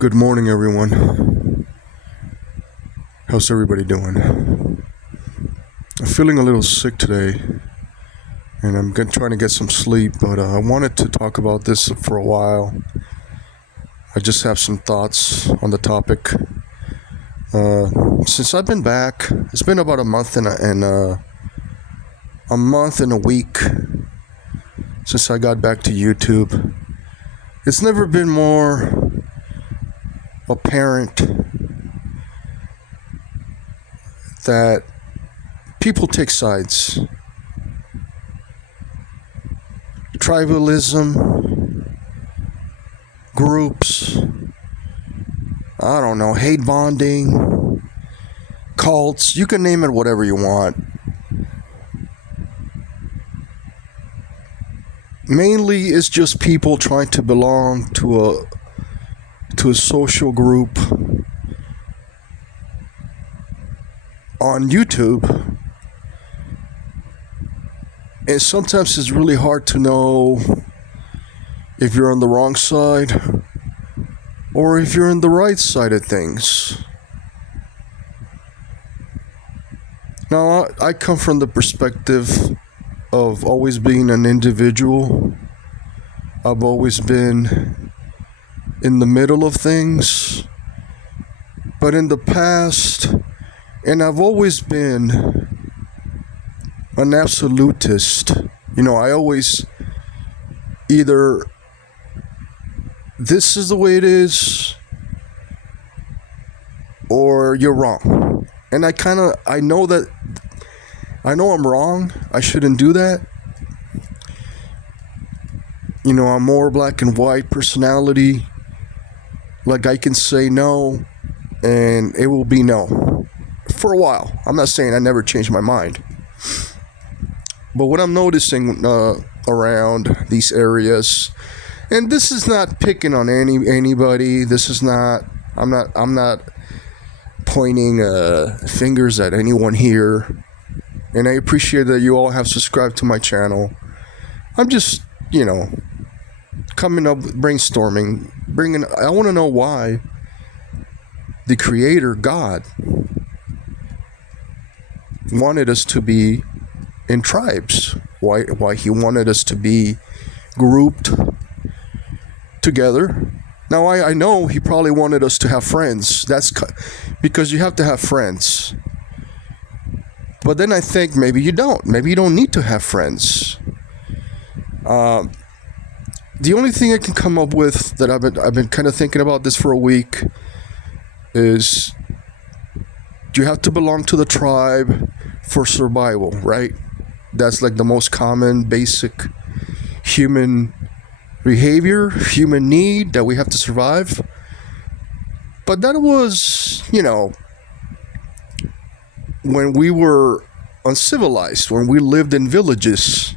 Good morning, everyone. How's everybody doing? I'm feeling a little sick today, and trying to get some sleep, but I wanted to talk about this for a while. I just have some thoughts on the topic. Since I've been back, it's been about a month and a week since I got back to YouTube. It's never been more apparent that people take sides. Tribalism, groups, I don't know, hate bonding, cults, you can name it whatever you want. Mainly it's just people trying to belong to a social group on YouTube. And sometimes it's really hard to know if you're on the wrong side or if you're on the right side of things. Now, I come from the perspective of always being an individual. I've always been in the middle of things. But in the past, and I've always been an absolutist. I always either this is the way it is or you're wrong. And I know I'm wrong. I shouldn't do that. I'm more black and white personality. Like, I can say no and it will be no for a while. I'm not saying I never change my mind. But what I'm noticing around these areas, and this is not picking on anybody. This is not. I'm not pointing fingers at anyone here. And I appreciate that you all have subscribed to my channel. I'm just, coming up, brainstorming, I want to know why the Creator, God, wanted us to be in tribes. Why He wanted us to be grouped together. Now, I know He probably wanted us to have friends. That's because you have to have friends. But then I think maybe you don't. Maybe you don't need to have friends. The only thing I can come up with that I've been kind of thinking about this for a week is you have to belong to the tribe for survival, right? That's like the most common, basic human behavior, human need that we have to survive. But that was, when we were uncivilized, when we lived in villages.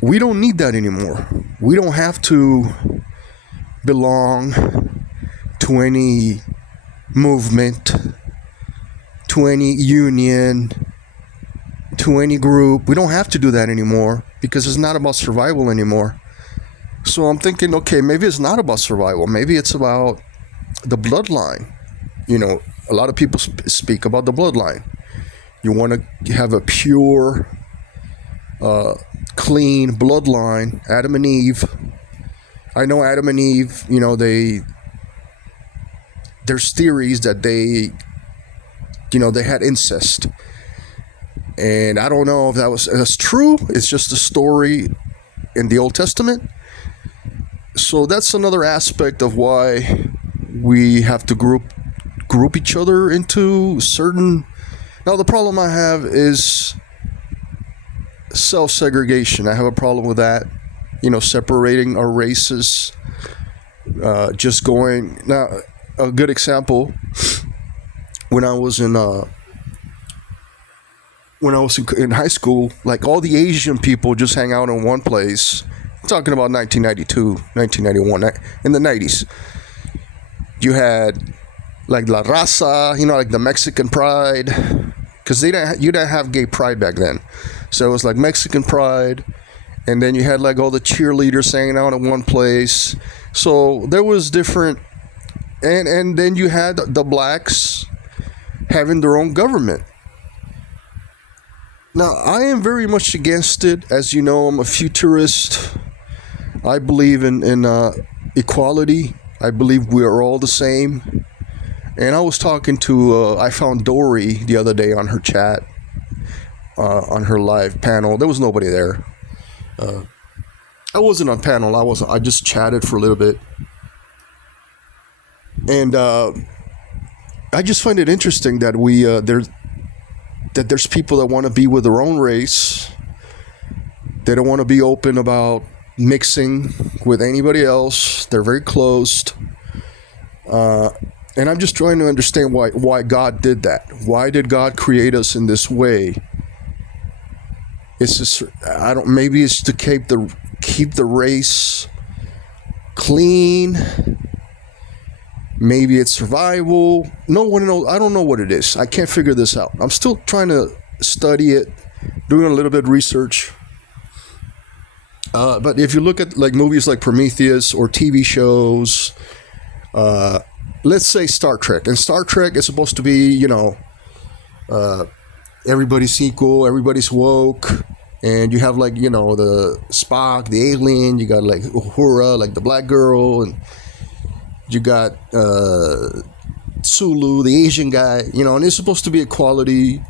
We don't need that anymore. We don't have to belong to any movement, to any union, to any group. We don't have to do that anymore because it's not about survival anymore. So I'm thinking, okay, maybe it's not about survival. Maybe it's about the bloodline. A lot of people speak about the bloodline. You want to have a pure, clean bloodline. Adam and Eve. I know Adam and Eve, there's theories that they had incest. And I don't know if that's true. It's just a story in the Old Testament. So that's another aspect of why we have to group each other into certain. Now, the problem I have is self-segregation. I have a problem with that. Separating our races. Just going. Now, a good example. When I was in high school, like, all the Asian people just hang out in one place. I'm talking about 1992, 1991, in the 90s. You had like La Raza, like the Mexican Pride, because you didn't have gay pride back then. So it was like Mexican Pride, and then you had like all the cheerleaders hanging out in one place. So there was different and then you had the blacks having their own government. Now, I am very much against it. As you know, I'm a futurist. I believe in equality. I believe we are all the same. And I was talking to, I found Dory the other day on her chat, on her live panel. There was nobody there. I wasn't on panel. I just chatted for a little bit. And I just find it interesting that there's people that want to be with their own race. They don't want to be open about mixing with anybody else. They're very closed. And I'm just trying to understand why God did that. Why did God create us in this way? It's just, maybe it's to keep the race clean. Maybe it's survival. No one knows. I don't know what it is. I can't figure this out. I'm still trying to study it, doing a little bit of research. But if you look at like movies like Prometheus or TV shows, let's say Star Trek. And Star Trek is supposed to be, everybody's equal, everybody's woke. And you have like, the Spock, the alien, you got like Uhura, like the black girl, and you got Sulu, the Asian guy, and it's supposed to be equality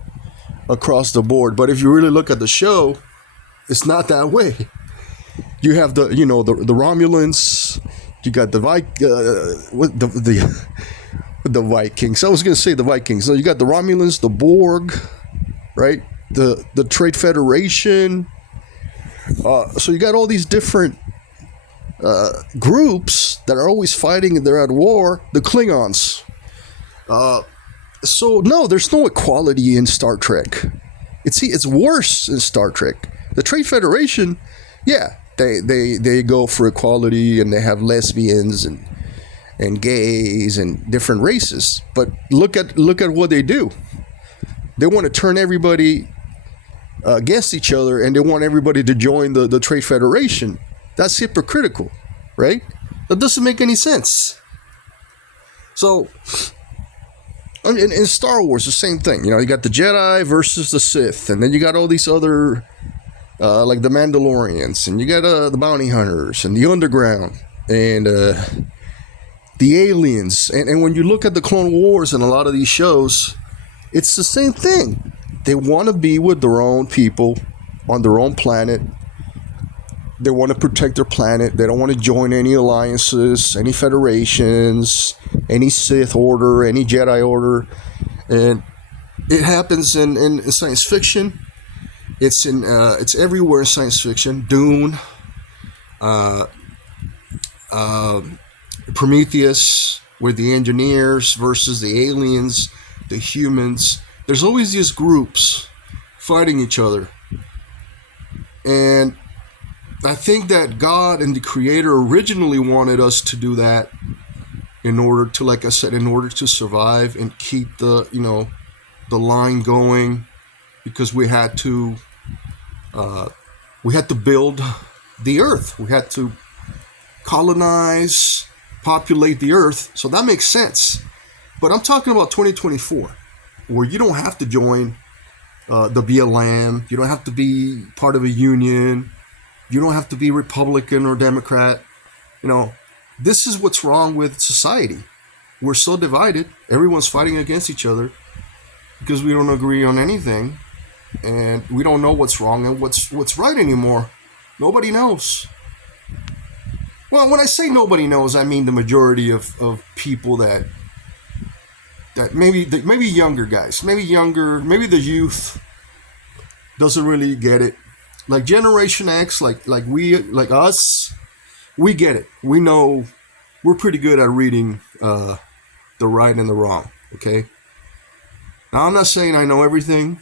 across the board. But if you really look at the show, it's not that way. You have the Romulans, you got the the Vikings. I was going to say the Vikings. So you got the Romulans, the Borg, right? The Trade Federation. So you got all these different groups that are always fighting and they're at war. The Klingons. So no, there's no equality in Star Trek. It's worse in Star Trek. The Trade Federation, yeah, they go for equality and they have lesbians and gays and different races. But look at what they do. They want to turn everybody against each other, and they want everybody to join the Trade Federation. That's hypocritical, right? That doesn't make any sense. So, in Star Wars, the same thing. You got the Jedi versus the Sith, and then you got all these other, like the Mandalorians, and you got the bounty hunters, and the underground, and the aliens. And when you look at the Clone Wars and a lot of these shows, it's the same thing. They want to be with their own people on their own planet. They want to protect their planet. They don't want to join any alliances, any federations, any Sith order, any Jedi order. And it happens in science fiction. It's everywhere in science fiction. Dune, Prometheus, with the engineers versus the aliens, the humans. There's always these groups fighting each other. And I think that God and the Creator originally wanted us to do that in order to, like I said, in order to survive and keep the line going, because we had to build the earth. We had to colonize, populate the earth. So that makes sense. But I'm talking about 2024, where you don't have to join the BLM. You don't have to be part of a union. You don't have to be Republican or Democrat. This is what's wrong with society. We're so divided. Everyone's fighting against each other because we don't agree on anything, and we don't know what's wrong and what's right anymore. Nobody knows. Well, when I say nobody knows, I mean the majority of people that maybe younger guys, maybe the youth doesn't really get it. Like Generation X, like us, we get it. We know, we're pretty good at reading the right and the wrong. Okay. Now I'm not saying I know everything,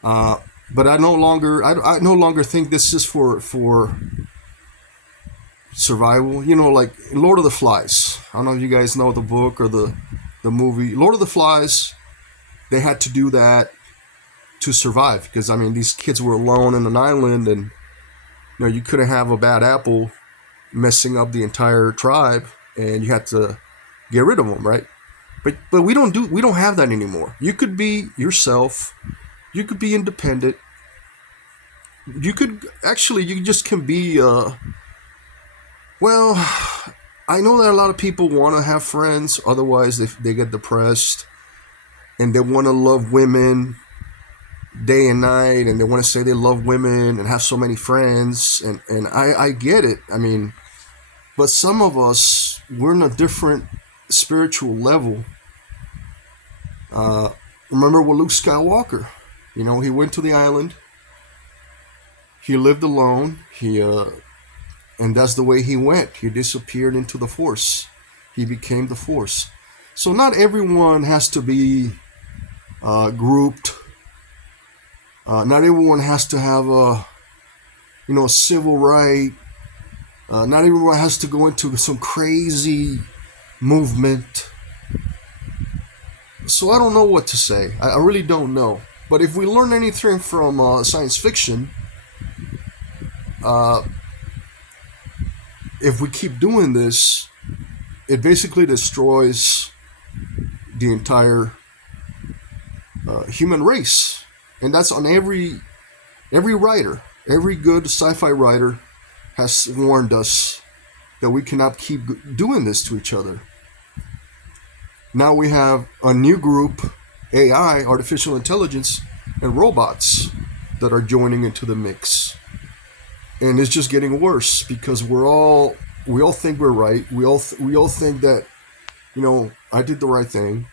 but I no longer think this is for survival. Like Lord of the Flies. I don't know if you guys know the book or the movie Lord of the Flies. They had to do that to survive, because these kids were alone in an island, and you couldn't have a bad apple messing up the entire tribe, and you had to get rid of them, right? But we don't have that anymore. You could be yourself. You could be independent. You could actually you just can be well, I know that a lot of people want to have friends, otherwise they get depressed, and they want to love women day and night, and they want to say they love women and have so many friends, and I get it. I mean, but some of us, we're in a different spiritual level. Uh, Remember with Luke Skywalker, he went to the island, he lived alone, and that's the way he went. He disappeared into the Force. He became the Force. So not everyone has to be grouped. Not everyone has to have a civil right. Not everyone has to go into some crazy movement. So I don't know what to say. I really don't know. But if we learn anything from science fiction, if we keep doing this, it basically destroys the entire human race, and that's on every writer. Every good sci-fi writer has warned us that we cannot keep doing this to each other. Now we have a new group, AI, artificial intelligence, and robots that are joining into the mix. And it's just getting worse because we all think we're right. We all think that I did the right thing.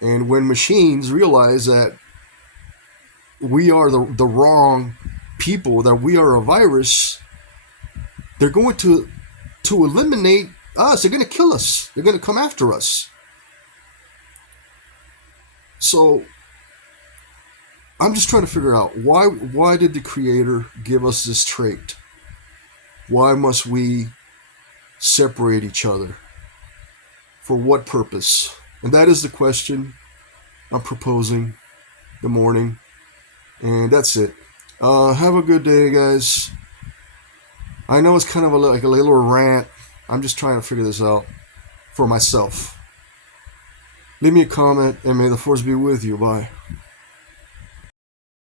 And when machines realize that we are the wrong people, that we are a virus, they're going to eliminate us. They're going to kill us. They're going to come after us. So I'm just trying to figure out why did the Creator give us this trait? Why must we separate each other? For what purpose? And that is the question I'm proposing the morning. And that's it. Have a good day, guys. I know it's kind of like a little rant. I'm just trying to figure this out for myself. Leave me a comment, and may the force be with you. Bye.